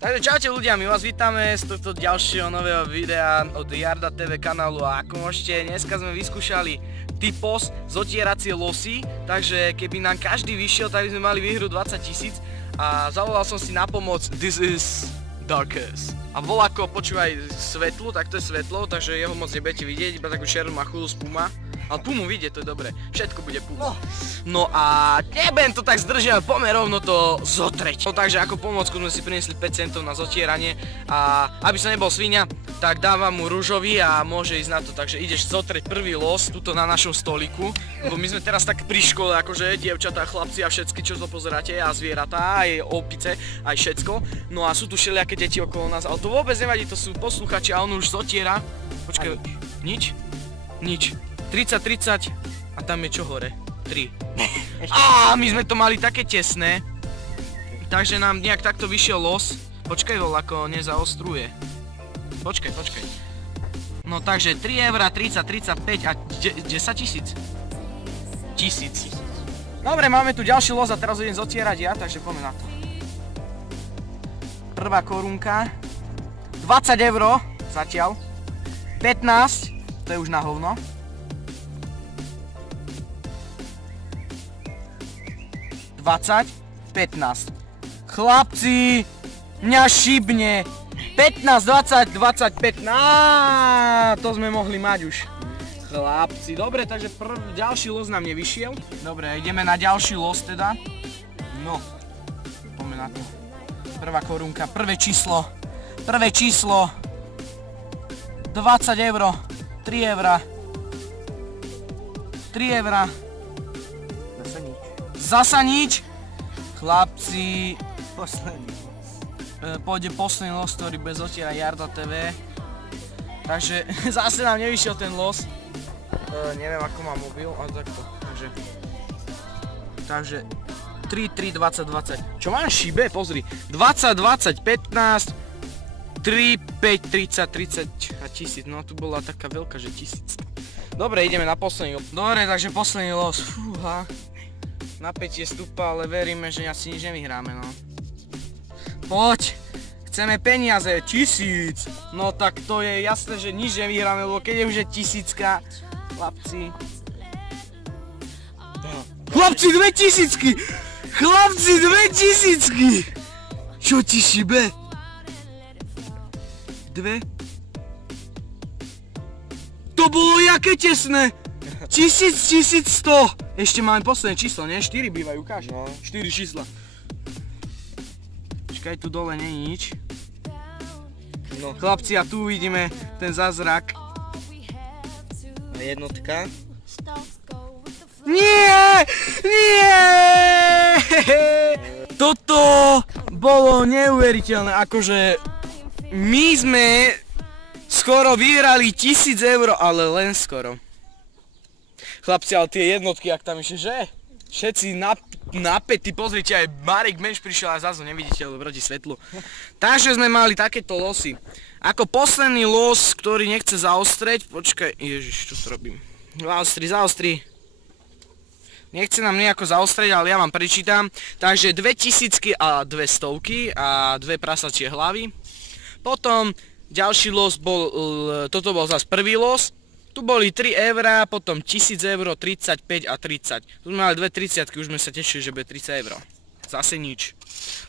Takže čaute ľudia, my vás vítame z tohto ďalšieho nového videa od Jarda TV kanálu a ako môžete, dneska sme vyskúšali typos, zotieracie losy, takže keby nám každý vyšiel, tak by sme mali výhru 20 000 a zavolal som si na pomoc This is Darkest. A voľako počúvaj svetlu, tak to je svetlo, takže jeho moc nebudete vidieť, iba takú černú machulu z Puma. Ale Pumu vidie, to je dobré, všetko bude Puma. No a nebudem to tak zdržiavať, poďme rovno to zotreť. No, takže ako pomôcku sme si priniesli 5 centov na zotieranie a aby som nebol svinia, tak dávam mu ružový a môže ísť na to. Takže ideš zotreť prvý los tuto na našom stoliku, lebo my sme teraz tak pri škole, akože dievčatá, chlapci a všetky, čo to pozeráte, a zvieratá, aj opice, aj všetko. No a sú tu všelijaké deti okolo nás, ale to vôbec nevadí, to sú posluchači a on už zotiera. Počkaj, nič? Nič. 30, 30 a tam je čo hore? 3. Á, my sme to mali také tesné. Takže nám nejak takto vyšiel los. Počkaj, voľako nezaostruje. Počkaj. No takže 3 eur, 30, 35 a 10 000? 1000. Dobre, máme tu ďalší los a teraz idem zotierať ja, takže poďme na to. Prvá korunka. 20 eur zatiaľ. 15, to je už na hovno. 20, 15. Chlapci, mňa šibne. 15, 20, 25. To sme mohli mať už. Chlapci, dobre, takže ďalší los nám nevyšiel. Dobre, ideme na ďalší los teda. No, poďme na to. Prvá korunka, prvé číslo. 20 eur, 3 eur. 3 eur. Zasa nič. Chlapci, pôjde posledný los, ktorý bude zotierať Jarda TV. Takže zase nám nevyšiel ten los. Neviem ako mám mobil, ale takto. Takže 3, 3, 20, 20. Čo mám šibe? Pozri. 20, 20, 15, 3, 5, 30, 30 a 1000. No tu bola taká veľká, že 1000. Dobre, ideme na posledný. Dobre, takže posledný los. Fúha. Napätie stúpa, ale veríme, že asi nič nevyhráme, no. Poď! Chceme peniaze, 1000! No tak to je jasné, že nič nevyhráme, lebo keď je už 1000, chlapci... Chlapci, 2000! Chlapci, 2000! Čo ti šibe? 2? To bolo jaké tesné! 1000, 1100! Ešte máme posledné číslo, nie? 4 bývajú, ukáž. No. 4 čísla. Počkaj, tu dole nie je nič. No. Chlapci, a tu uvidíme ten zázrak. A jednotka. Nie! Nie! Toto bolo neuveriteľné, akože my sme skoro vyhrali 1000 eur, ale len skoro. Chlapci, ale tie jednotky, ak tam ešte, že? Všetci napätí, pozrite, aj Marek Menš prišiel a zase nevidíte, lebo proti svetlu. Takže sme mali takéto losy. Ako posledný los, ktorý nechce zaostreť, počkaj, ježiš, čo to robím? Zaostri. Nechce nám nejako zaostreť, ale ja vám prečítam. Takže 2000 a 200 a 2 prasacie hlavy. Potom ďalší los bol, toto bol zase prvý los. Tu boli 3 eur, potom 1000 eur, 35 a 30. Tu sme mali 2 30-ky, už sme sa tešili, že bude 30 eur. Zase nič.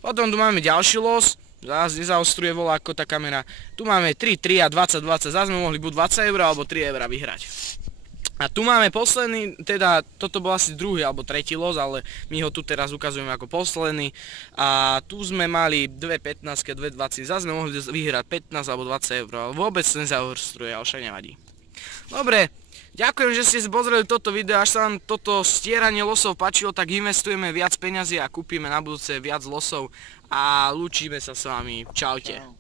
Potom tu máme ďalší los, zase nezaostruje voľako tá kamera. Tu máme 3, 3 a 20, 20, zase sme mohli buď 20 eur alebo 3 eur vyhrať. A tu máme posledný, teda toto bol asi druhý alebo tretí los, ale my ho tu teraz ukazujeme ako posledný. A tu sme mali 2 15, 2 20, zase sme mohli vyhrať 15 alebo 20 eur, ale vôbec sa nezaostruje, ale však nevadí. Dobre, ďakujem, že ste si pozreli toto video, až sa vám toto stieranie losov páčilo, tak investujeme viac peňazí a kúpime na budúce viac losov a lúčime sa s vami. Čaute.